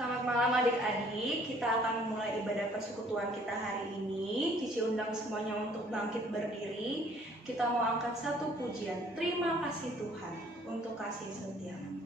Selamat malam adik-adik, kita akan memulai ibadah persekutuan kita hari ini. Cici undang semuanya untuk bangkit berdiri. Kita mau angkat satu pujian. Terima kasih Tuhan untuk kasih setiamu.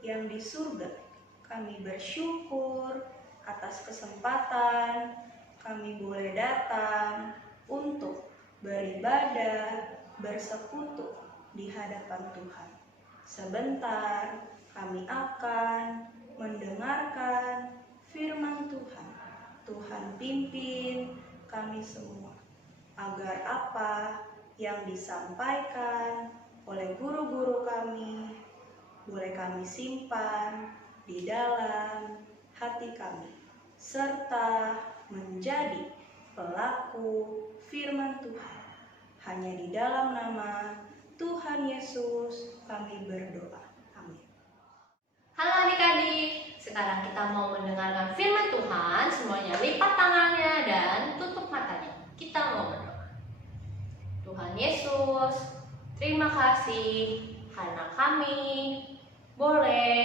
Yang di surga, kami bersyukur atas kesempatan kami boleh datang untuk beribadah, bersekutu di hadapan Tuhan. Sebentar kami akan mendengarkan firman Tuhan. Tuhan pimpin kami semua agar apa yang disampaikan oleh guru-guru kami boleh kami simpan di dalam hati kami, serta menjadi pelaku firman Tuhan. Hanya di dalam nama Tuhan Yesus kami berdoa. Amin. Halo adik-adik, sekarang kita mau mendengarkan firman Tuhan. Semuanya lipat tangannya dan tutup matanya. Kita mau berdoa. Tuhan Yesus, terima kasih karena kami boleh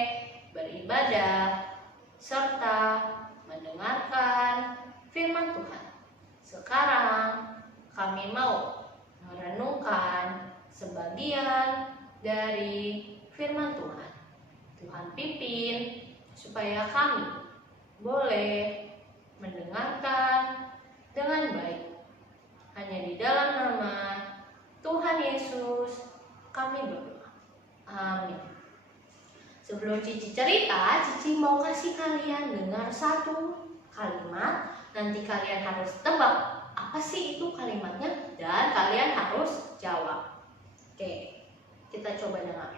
beribadah serta mendengarkan firman Tuhan. Sekarang kami mau merenungkan sebagian dari firman Tuhan. Tuhan pimpin supaya kami boleh mendengarkan dengan baik. Hanya di dalam nama Tuhan Yesus kami berdoa. Amin. Sebelum Cici cerita, Cici mau kasih kalian dengar satu kalimat. Nanti kalian harus tebak apa sih itu kalimatnya dan kalian harus jawab. Oke, kita coba dengar.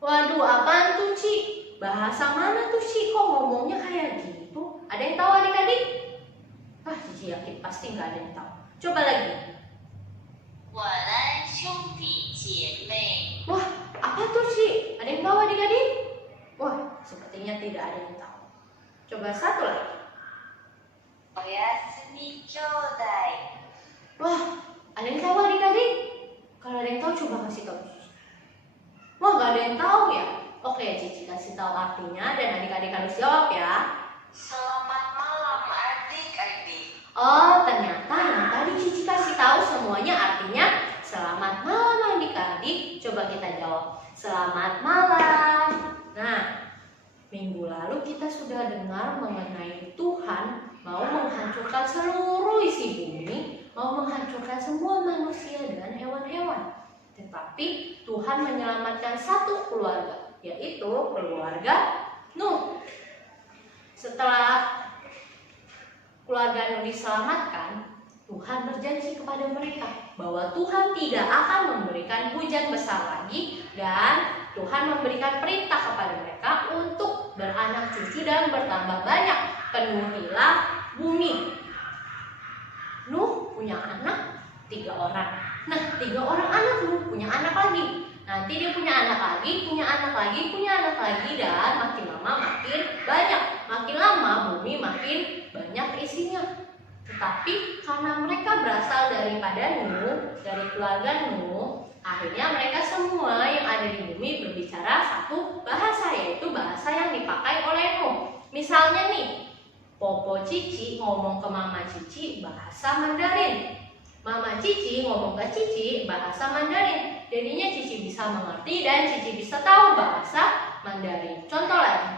Waduh, apaan tuh, Ci? Bahasa mana tuh, Ci? Kok ngomongnya kayak gitu? Ada yang tahu adik-adik? Cici yakin pasti nggak ada yang tahu. Coba lagi. Wah, apa tuh, Ci? Ada yang tahu adik-adik? Wah, sepertinya tidak ada yang tahu. Coba satu lagi. Wah, ada yang tahu adik-adik? Kalau ada yang tahu coba kasih tahu. Wah, nggak ada yang tahu ya? Oke, Cici kasih tahu artinya dan adik-adik harus jawab ya. Selamat malam adik-adik. Oh, ternyata yang tadi Cici kasih tahu semuanya artinya selamat malam adik-adik. Coba kita jawab. Selamat malam. Nah, Minggu lalu kita sudah dengar mengenai Tuhan mau menghancurkan seluruh isi bumi, mau menghancurkan semua manusia dan hewan-hewan. Tetapi Tuhan menyelamatkan satu keluarga, yaitu keluarga Nuh. Setelah keluarga Nuh diselamatkan, Tuhan berjanji kepada mereka bahwa Tuhan tidak akan memberikan hujan besar lagi, dan Tuhan memberikan perintah kepada mereka untuk beranak cucu dan bertambah banyak. Penuhilah bumi. Nuh punya anak 3 orang. Nah, 3 orang anak Nuh punya anak lagi. Nanti dia punya anak lagi, punya anak lagi, punya anak lagi, dan makin lama makin banyak. Makin lama bumi makin banyak isinya. Tetapi karena mereka berasal daripada Nuh, dari keluarga Nuh, akhirnya mereka semua yang ada di bumi berbicara satu bahasa, yaitu bahasa yang dipakai oleh Nuh. Misalnya nih, Popo Cici ngomong ke Mama Cici bahasa Mandarin. Mama Cici ngomong ke Cici bahasa Mandarin. Jadinya Cici bisa mengerti dan Cici bisa tahu bahasa Mandarin. Contoh lagi,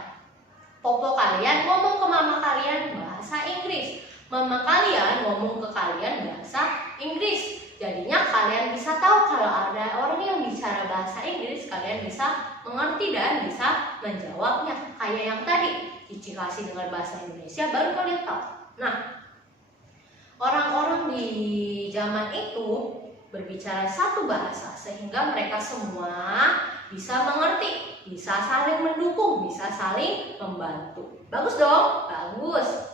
Popo kalian ngomong ke Mama kalian bahasa Inggris. Mama kalian ngomong ke kalian bahasa Inggris. Jadinya kalian bisa tahu kalau ada orang yang bicara bahasa Inggris, kalian bisa mengerti dan bisa menjawabnya. Kayak yang tadi, Cici kasih dengar bahasa Indonesia, baru kalian tahu. Nah, orang-orang di zaman itu berbicara satu bahasa, sehingga mereka semua bisa mengerti, bisa saling mendukung, bisa saling membantu. Bagus dong? Bagus.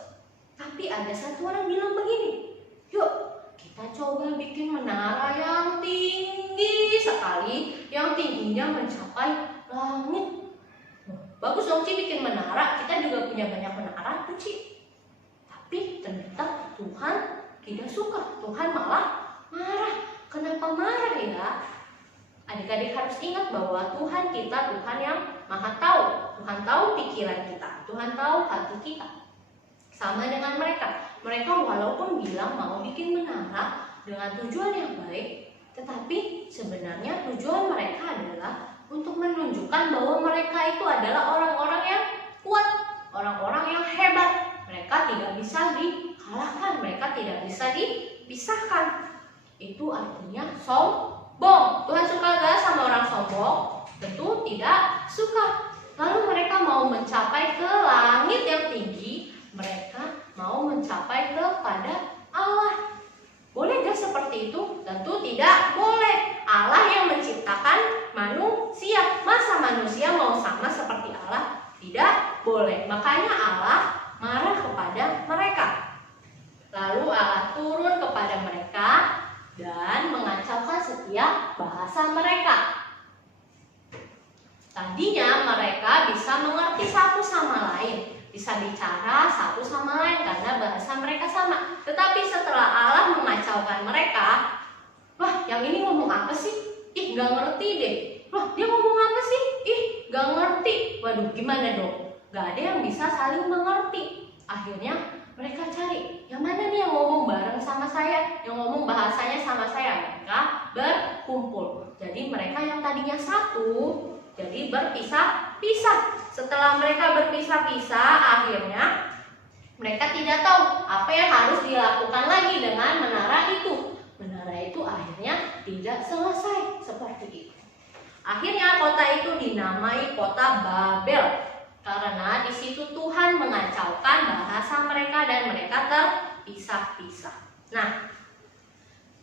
Tapi ada satu orang bilang begini, yuk kita coba bikin menara yang tinggi sekali, yang tingginya mencapai langit. Bagus dong Ci bikin menara, kita juga punya banyak menara tuh Ci. Tapi ternyata Tuhan tidak suka, Tuhan malah marah. Kenapa marah ya? Adik-adik harus ingat bahwa Tuhan kita Tuhan yang maha tahu. Tuhan tahu pikiran kita, Tuhan tahu hati kita. Sama dengan mereka walaupun bilang mau bikin menara dengan tujuan yang baik, tetapi sebenarnya tujuan mereka adalah untuk menunjukkan bahwa mereka itu adalah orang-orang yang kuat, orang-orang yang hebat. Mereka tidak bisa dikalahkan, mereka tidak bisa dipisahkan. Itu artinya sombong. Tuhan suka gak sama orang sombong? Tentu tidak suka. Lalu mereka mau mencapai ke langit yang tinggi, mereka mau mencapai kepada Allah. Boleh gak seperti itu? Tentu tidak boleh. Allah yang menciptakan manusia. Masa manusia mau sama seperti Allah? Tidak boleh. Makanya Allah marah kepada mereka. Lalu Allah turun kepada mereka dan mengacaukan setiap bahasa mereka. Tadinya mereka bisa mengerti satu sama lain, bisa bicara satu sama lain karena bahasa mereka sama. Tetapi setelah Allah mengacaukan mereka, wah yang ini ngomong apa sih? Ih gak ngerti deh. Wah dia ngomong apa sih? Ih gak ngerti. Waduh gimana dong? Gak ada yang bisa saling mengerti. Akhirnya mereka cari yang mana nih yang ngomong bareng sama saya, yang ngomong bahasanya sama saya. Mereka berkumpul. Jadi mereka yang tadinya satu, jadi berpisah-pisah. Setelah mereka berpisah-pisah, akhirnya mereka tidak tahu apa yang harus dilakukan lagi dengan menara itu. Menara itu akhirnya tidak selesai seperti itu. Akhirnya kota itu dinamai kota Babel. Karena di situ Tuhan mengacaukan bahasa mereka dan mereka terpisah-pisah. Nah,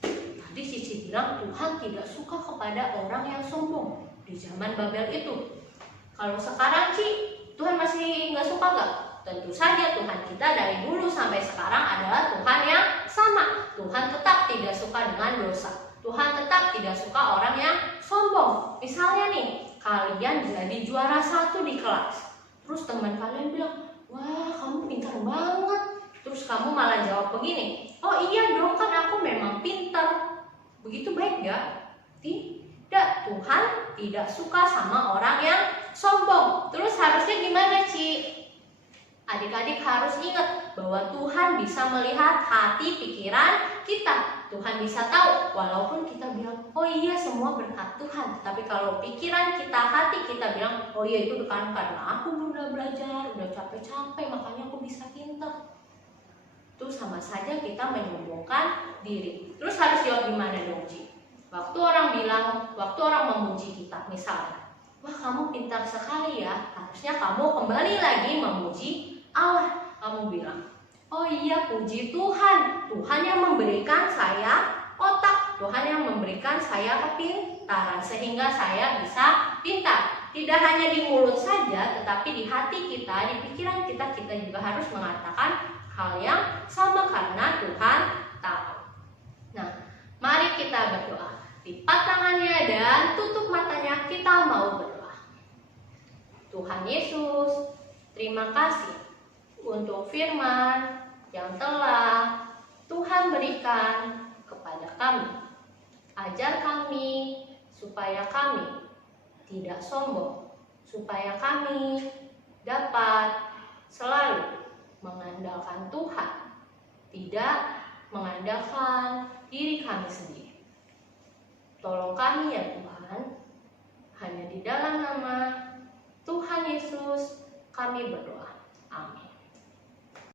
tadi Cici bilang Tuhan tidak suka kepada orang yang sombong di zaman Babel itu. Kalau sekarang Ci, Tuhan masih nggak suka nggak? Tentu saja Tuhan kita dari dulu sampai sekarang adalah Tuhan yang sama. Tuhan tetap tidak suka dengan dosa. Tuhan tetap tidak suka orang yang sombong. Misalnya nih, kalian jadi juara 1 di kelas. Terus teman kalian bilang, wah kamu pintar banget. Terus kamu malah jawab begini, oh iya dong kan aku memang pintar. Begitu baik gak? Tidak, Tuhan tidak suka sama orang yang sombong. Terus harusnya gimana Ci? Adik-adik harus ingat bahwa Tuhan bisa melihat hati pikiran kita. Tuhan bisa tahu. Walaupun kita bilang, oh iya semua berkat Tuhan. Tapi kalau pikiran kita, hati kita bilang, oh iya itu karena aku udah belajar, udah capek-capek, makanya aku bisa pintar. Itu sama saja kita menyombongkan diri. Terus harus jawab gimana dong, Ci? Waktu orang memuji kita, misalnya, wah kamu pintar sekali ya, harusnya kamu kembali lagi memuji Allah. Kamu bilang, oh iya puji Tuhan, Tuhan yang memberikan saya otak, Tuhan yang memberikan saya kepintaran sehingga saya bisa pintar. Tidak hanya di mulut saja, tetapi di hati kita, di pikiran kita juga harus mengatakan hal yang sama karena Tuhan tahu. Nah, mari kita berdoa. Lipat tangannya dan tutup matanya, kita mau berdoa. Tuhan Yesus, terima kasih untuk firman yang telah Tuhan berikan kepada kami. Ajar kami supaya kami tidak sombong, supaya kami dapat selalu mengandalkan Tuhan, tidak mengandalkan diri kami sendiri. Tolong kami ya Tuhan, hanya di dalam nama Tuhan Yesus kami berdoa. Amin.